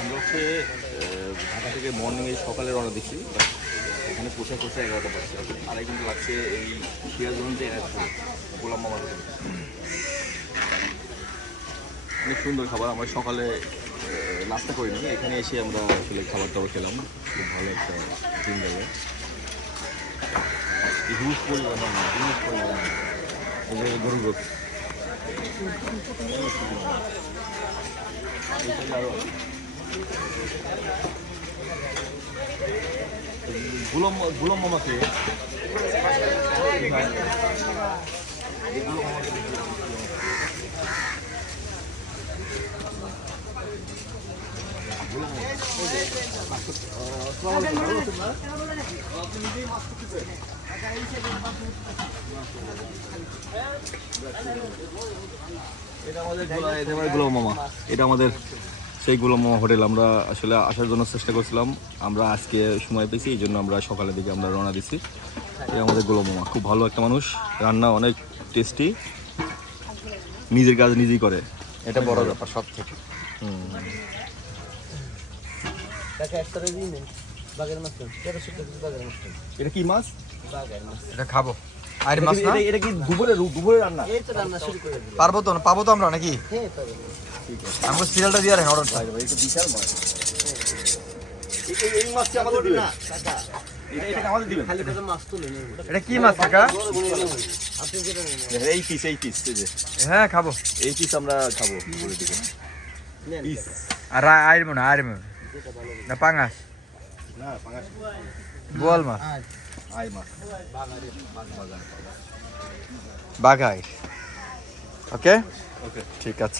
আমরা হচ্ছে ঢাকা থেকে মর্নিংয়ে সকালে রওনা দিচ্ছি, এখানে পোশাক 11টা বাজছে, 2.5 ঘন্টা লাগছে এই সিরাজগঞ্জে গোলাম মামার হোটেল। অনেক সুন্দর খাবার। আমরা সকালে নাস্তা করিনি, এখানে এসে আমরা আসলে খাবার টাবার খেলাম। খুব ভালো একটা দিন গেল। হিউজ পরিমাণ গরুর গোস্ত। গুলাম মামাকে এটা আমাদের গুলাম মামা, এটা আমাদের সেই গুলাম মামা হোটেল। আমরা আসলে আসার জন্য চেষ্টা করছিলাম, আমরা আজকে সময় পেয়েছি, এই জন্য আমরা সকালের দিকে আমরা রওনা দিচ্ছি। এই আমাদের গুলাম মামা খুব ভালো একটা মানুষ, রান্না অনেক টেস্টি, নিজের কাজ নিজেই করে, এটা বড় ব্যাপার সব থেকে। এটা কি মাছ? এটা খাবো। আর মাছ না, এটা কি দুপুরে রান্না? এই তো রান্না শুরু করে দিলাম। পারবো তো, পাবো তো আমরা নাকি? হ্যাঁ পাবো। ঠিক আছে, আমাকে সিরিয়ালটা দিয়ে রাখেন, অর্ডারটা। এটা বিশাল মাছ। এই মাছটি আমাদের দিবেন? না কাকা, এটা আমাদের দিবেন? খালি কত মাছ তুলে নেব। এটা কি মাছ কাকা? আপনি যেটা নেন এই পিস এই যে হ্যাঁ খাবো। এই পিস আমরা খাবো বলে দিকে নেন। পিস। আর আইরমো না, আইরমো না, পাঙাশ, না পাঙ্গাস বোয়াল মাছ, আই মাছ। বাঘাই। ওকে ওকে ঠিক আছে।